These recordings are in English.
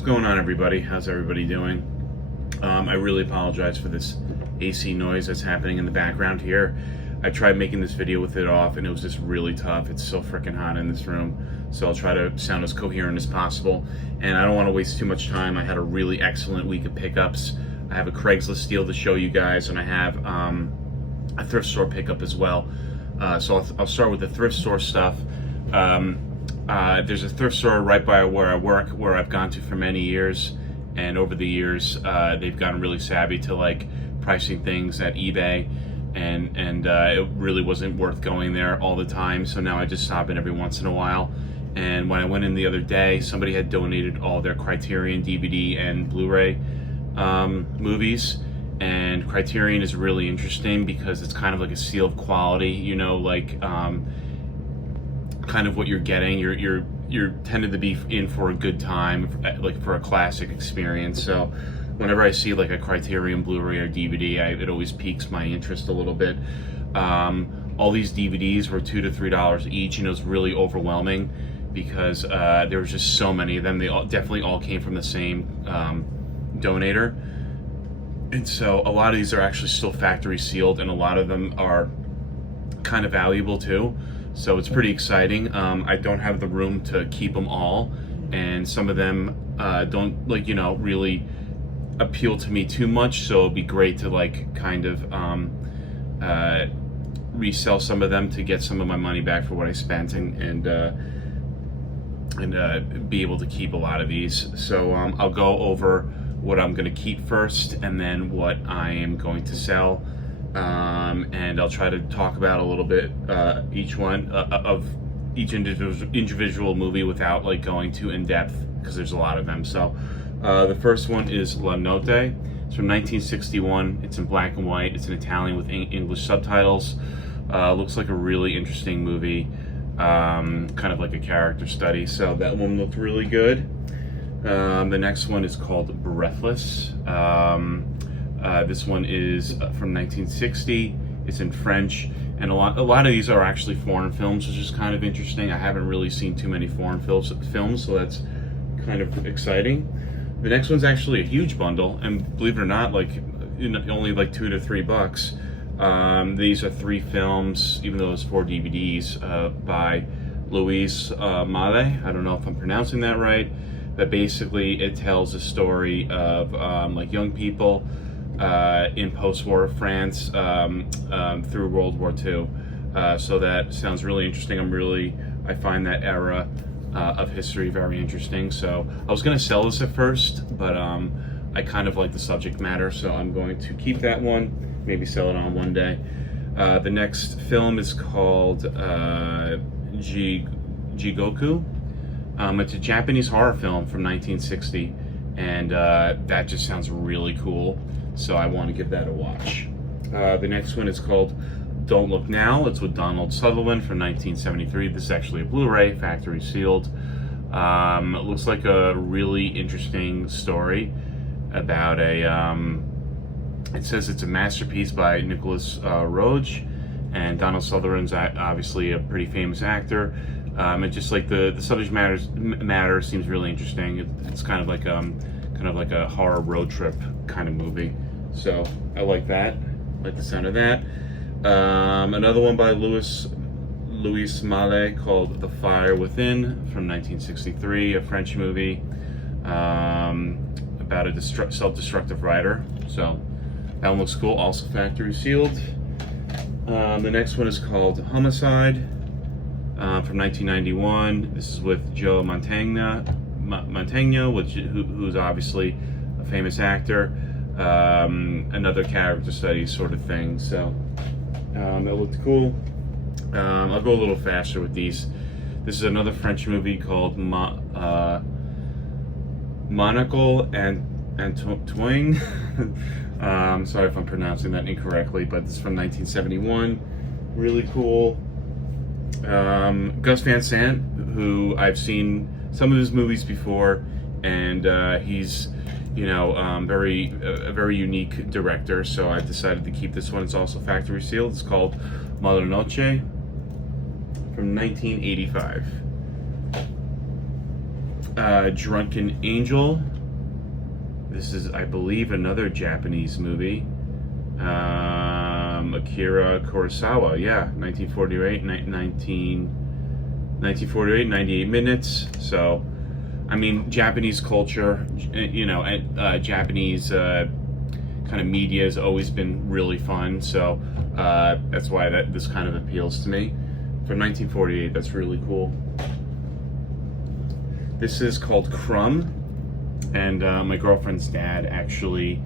What's going on, everybody? How's everybody doing? I really apologize for this AC noise that's happening in the background here. I tried making this video with it off and it was just really tough. It's so freaking hot in this room. So I'll try to sound as coherent as possible. And I don't want to waste too much time. I had a really excellent week of pickups. I have a Craigslist deal to show you guys, and I have a thrift store pickup as well. So I'll start with the thrift store stuff. There's a thrift store right by where I work, where I've gone to for many years, and over the years they've gotten really savvy to like pricing things at eBay, and it really wasn't worth going there all the time, so now I just stop in every once in a while. And when I went in the other day, somebody had donated all their Criterion DVD and Blu-ray movies. And Criterion is really interesting because it's kind of like a seal of quality, you know, like kind of what you're getting. You're tended to be in for a good time, like for a classic experience. So whenever I see like a Criterion Blu-ray or DVD, it always piques my interest a little bit. All these DVDs were $2 to $3 each, and it was really overwhelming because there was just so many of them. They definitely all came from the same donator. And so a lot of these are actually still factory sealed, and a lot of them are kind of valuable too. So it's pretty exciting. I don't have the room to keep them all, and some of them don't really appeal to me too much. So it'd be great to like kind of resell some of them to get some of my money back for what I spent, and be able to keep a lot of these. So I'll go over what I'm going to keep first, and then what I am going to sell, and I'll try to talk about a little bit each one of each individual movie without like going too in depth, because there's a lot of them. So the first one is La Notte. It's from 1961. It's in black and white. It's in Italian with English subtitles. Looks like a really interesting movie, kind of like a character study. So that one looked really good. The next one is called Breathless. This one is from 1960. It's in French, and a lot of these are actually foreign films, which is kind of interesting. I haven't really seen too many foreign films, so that's kind of exciting. The next one's actually a huge bundle, and believe it or not, like only like $2 to $3. These are 3 films, even though it's 4 DVDs, by Louise Malle. I don't know if I'm pronouncing that right. But basically it tells a story of like young people in post-war France through World War II. So that sounds really interesting. I find that era of history very interesting. So I was going to sell this at first, but I kind of like the subject matter, so I'm going to keep that one, maybe sell it on one day. The next film is called Jigoku. It's a Japanese horror film from 1960, and that just sounds really cool, so I want to give that a watch. The next one is called Don't Look Now. It's with Donald Sutherland from 1973. This is actually a Blu-ray, factory sealed. It looks like a really interesting story about it says it's a masterpiece by Nicholas Roeg, and Donald Sutherland's obviously a pretty famous actor. It's just like the subject matter seems really interesting. It's kind of like a horror road trip kind of movie. So I like that. I like the sound of that. Another one by Louise Malle called The Fire Within from 1963, a French movie about a self-destructive writer. So that one looks cool. Also factory sealed. The next one is called Homicide. From 1991. This is with Joe Mantegna, who's obviously a famous actor. Another character study sort of thing. So that looked cool. I'll go a little faster with these. This is another French movie called Monocle and Twing. Sorry if I'm pronouncing that incorrectly, but this is from 1971. Really cool. Gus Van Sant, who I've seen some of his movies before, and he's a very unique director, so I've decided to keep this one. It's also factory sealed. It's called Mala Noche from 1985. Drunken Angel. This is, I believe, another Japanese movie. Akira Kurosawa, yeah, 1948, 98 minutes. So, I mean, Japanese culture, you know, Japanese kind of media has always been really fun. So that's why this kind of appeals to me. From 1948, that's really cool. This is called Crumb, and my girlfriend's dad actually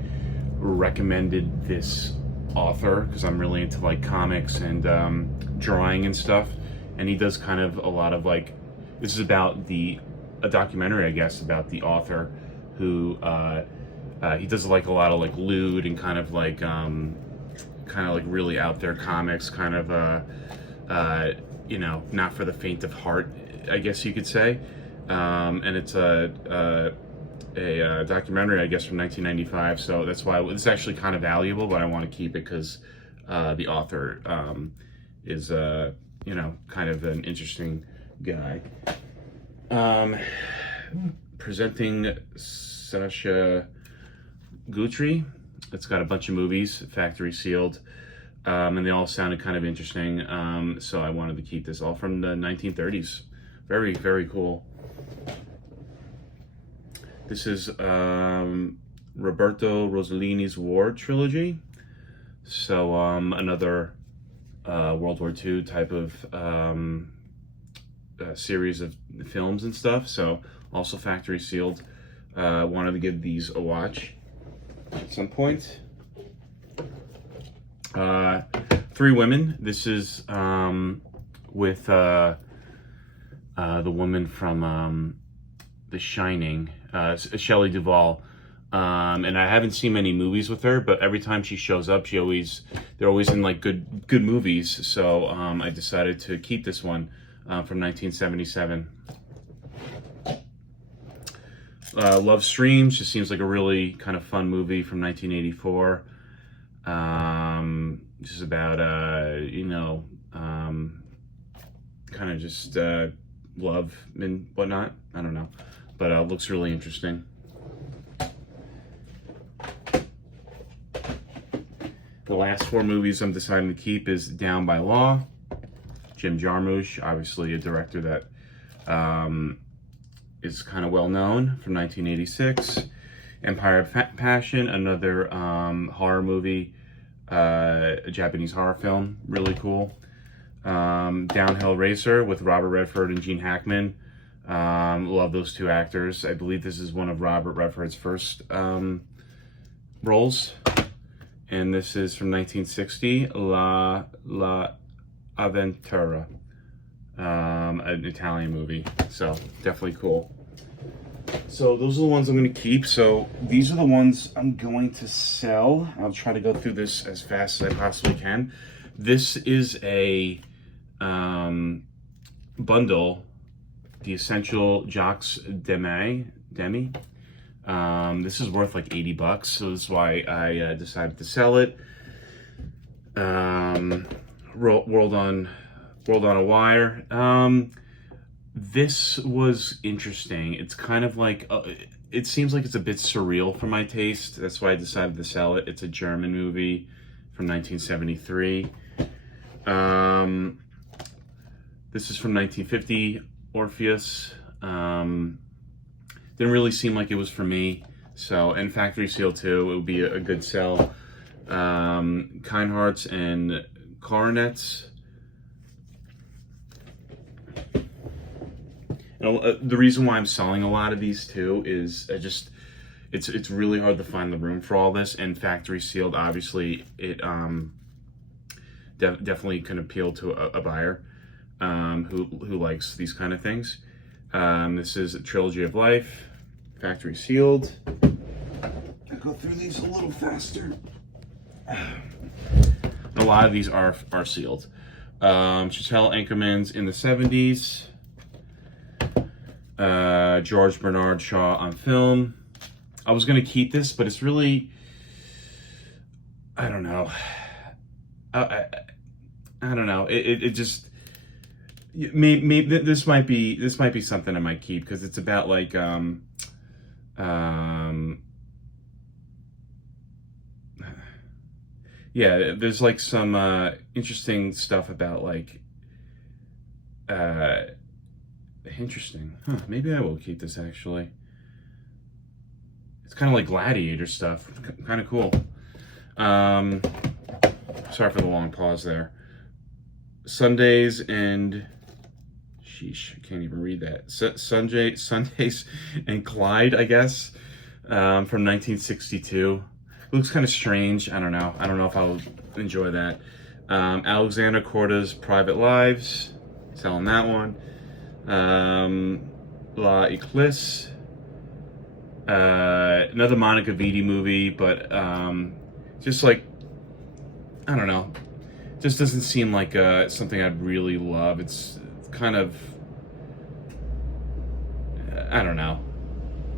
recommended this author because I'm really into like comics and drawing and stuff, and he does kind of a lot of like, this is about a documentary, I guess, about the author who he does like a lot of like lewd and kind of like really out there comics, kind of you know, not for the faint of heart, I guess you could say. And it's a documentary, I guess, from 1995. So that's why it's actually kind of valuable, but I want to keep it because the author is, you know, kind of an interesting guy. Presenting Sasha Guthrie. It's got a bunch of movies, factory sealed, and they all sounded kind of interesting. So I wanted to keep this, all from the 1930s. Very, very cool. This is Roberto Rossellini's War trilogy. So another World War II type of series of films and stuff. So also factory sealed. Wanted to give these a watch at some point. Three Women. This is with the woman from The Shining, Shelley Duvall, and I haven't seen many movies with her, but every time she shows up, they're always in like good movies. So I decided to keep this one from 1977. Love Streams just seems like a really kind of fun movie from 1984. Just about you know, kind of just love and whatnot. I don't know, but looks really interesting. The last four movies I'm deciding to keep is Down by Law. Jim Jarmusch, obviously a director that is kind of well known, from 1986. Empire of Passion, another horror movie, a Japanese horror film, really cool. Downhill Racer with Robert Redford and Gene Hackman. Love those two actors. I believe this is one of Robert Redford's first roles. And this is from 1960, La Avventura, an Italian movie. So definitely cool. So those are the ones I'm going to keep. So these are the ones I'm going to sell. I'll try to go through this as fast as I possibly can. This is a bundle, the Essential Jacques Demy. This is worth like $80, so this is why I decided to sell it. World on a Wire. This was interesting. It's kind of like, it seems like it's a bit surreal for my taste. That's why I decided to sell it. It's a German movie from 1973. This is from 1950, Orpheus. Didn't really seem like it was for me. So, and Factory Seal too, it would be a good sell. Kindhearts and Coronets. The reason why I'm selling a lot of these too is it's really hard to find the room for all this, and factory sealed, obviously it definitely can appeal to a buyer who likes these kind of things. This is a Trilogy of Life, factory sealed. I'll go through these a little faster. A lot of these are sealed. Chattel Anchorman's In the 70s. George Bernard Shaw on film. I was going to keep this, but it's really, I don't know. I don't know. It just, maybe this might be something I might keep because it's about like um yeah, there's like some interesting stuff about like uh interesting. Huh, maybe I will keep this actually. It's kind of like gladiator stuff. Kind of cool. Um Sorry for the long pause there. Sundays and sheesh, I can't even read that. Sundays and Clyde, I guess, from 1962. It looks kind of strange. I don't know. I don't know if I'll enjoy that. Alexander Corda's Private Lives, selling that one. La Eclipse, another Monica Vitti movie, but just like, I don't know, just doesn't seem like something I'd really love. It's kind of, I don't know,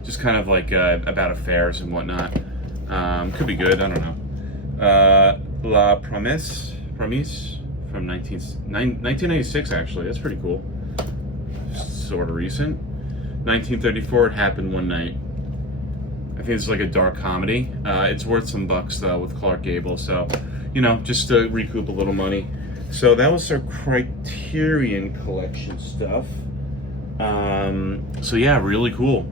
just kind of like about affairs and whatnot. Could be good, I don't know. La Promesse from 1996 actually, that's pretty cool. Sort of recent. 1934, It Happened One Night. I think it's like a dark comedy. It's worth some bucks though with Clark Gable, so you know, just to recoup a little money. So that was our Criterion collection stuff. So yeah, really cool.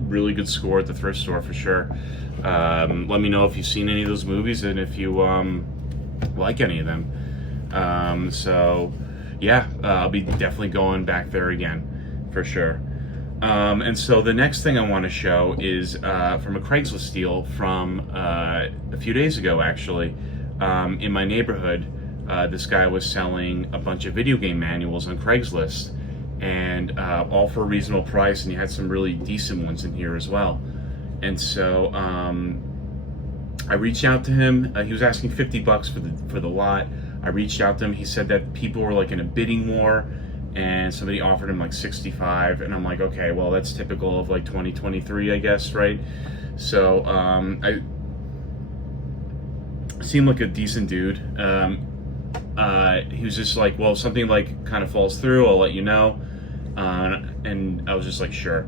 Really good score at the thrift store for sure. Let me know if you've seen any of those movies and if you like any of them. So yeah, I'll be definitely going back there again for sure. And so the next thing I want to show is from a Craigslist deal from a few days ago actually. In my neighborhood, this guy was selling a bunch of video game manuals on Craigslist, and all for a reasonable price, and he had some really decent ones in here as well. And so I reached out to him. He was asking $50 for the lot. I reached out to him. He said that people were like in a bidding war, and somebody offered him like 65, and I'm like, okay, well that's typical of like 2023, I guess, right? So I seemed like a decent dude. He was just like, well, if something like kind of falls through, I'll let you know. And I was just like, sure.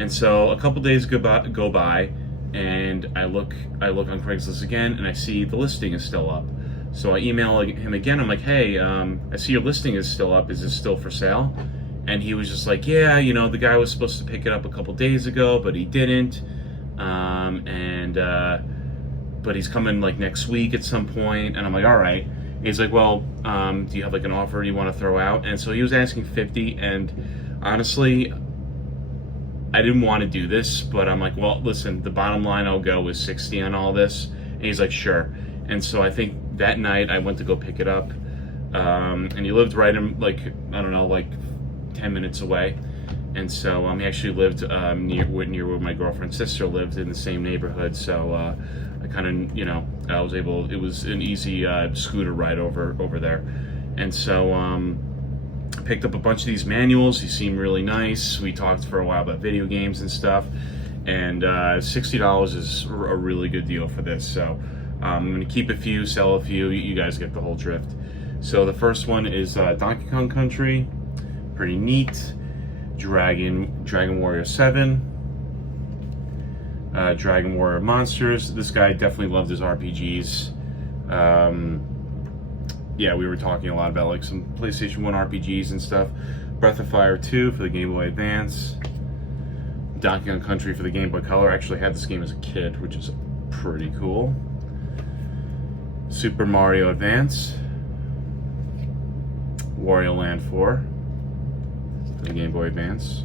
And so a couple days go by, and I look on Craigslist again, and I see the listing is still up. So I email him again. I'm like, hey, I see your listing is still up. Is this still for sale? And he was just like, yeah, you know, the guy was supposed to pick it up a couple days ago, but he didn't. But he's coming like next week at some point. And I'm like, all right. And he's like, well, do you have like an offer you want to throw out? And so he was asking 50, and honestly, I didn't want to do this, but I'm like, well, listen, the bottom line I'll go is 60 on all this. And he's like, sure. And so I think that night I went to go pick it up, and he lived right in like, I don't know, like 10 minutes away. And so he actually lived near where my girlfriend's sister lived, in the same neighborhood. So I kind of, you know, it was an easy scooter ride over there. And so I picked up a bunch of these manuals. He seemed really nice. We talked for a while about video games and stuff. And $60 is a really good deal for this. So I'm going to keep a few, sell a few. You guys get the whole drift. So the first one is Donkey Kong Country. Pretty neat. Dragon Warrior 7. Dragon Warrior Monsters. This guy definitely loved his RPGs. Yeah, we were talking a lot about like some PlayStation 1 RPGs and stuff. Breath of Fire 2 for the Game Boy Advance. Donkey Kong Country for the Game Boy Color. I actually had this game as a kid, which is pretty cool. Super Mario Advance. Wario Land 4 for the Game Boy Advance.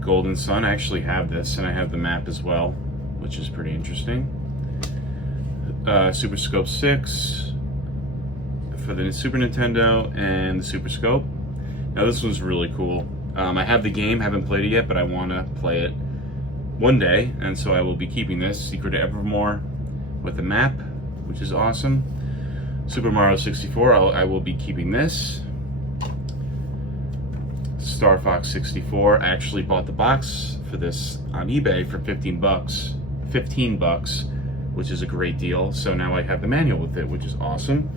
Golden Sun. I actually have this, and I have the map as well, which is pretty interesting. Super Scope 6 for the Super Nintendo and the Super Scope. Now this one's really cool. I have the game, haven't played it yet, but I want to play it one day, and so I will be keeping this. Secret of Evermore with the map, which is awesome. Super Mario 64, I will be keeping this. Star Fox 64, I actually bought the box for this on eBay for 15 bucks, which is a great deal. So now I have the manual with it, which is awesome.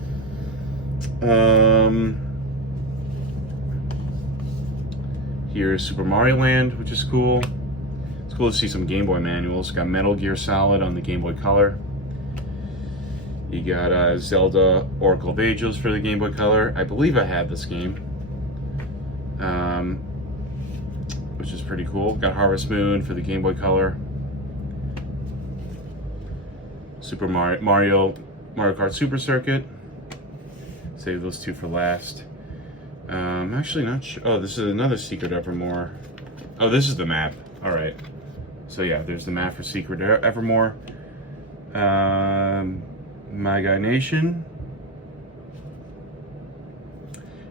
Here's Super Mario Land, which is cool. It's cool to see some Game Boy manuals. Got Metal Gear Solid on the Game Boy Color. You got Zelda Oracle of Ages for the Game Boy Color. I believe I had this game, which is pretty cool. Got Harvest Moon for the Game Boy Color. Super Mario Kart Super Circuit. Save those two for last. Actually not sure. Oh, this is another Secret Evermore. Oh, this is the map. All right. So yeah, there's the map for Secret Evermore. My Guy Nation.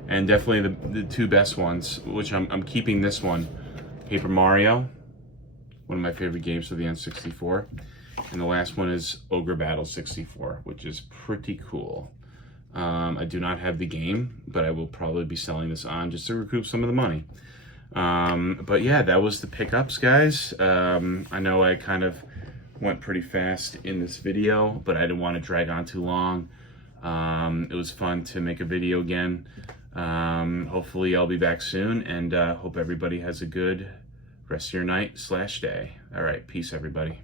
And definitely the two best ones, which I'm keeping this one. Paper Mario, one of my favorite games for the N64. And the last one is Ogre Battle 64, which is pretty cool. I do not have the game, but I will probably be selling this on just to recoup some of the money. But yeah, that was the pickups, guys. I know I kind of went pretty fast in this video, but I didn't want to drag on too long. It was fun to make a video again. Hopefully I'll be back soon, and hope everybody has a good rest of your night / day. All right, peace, everybody.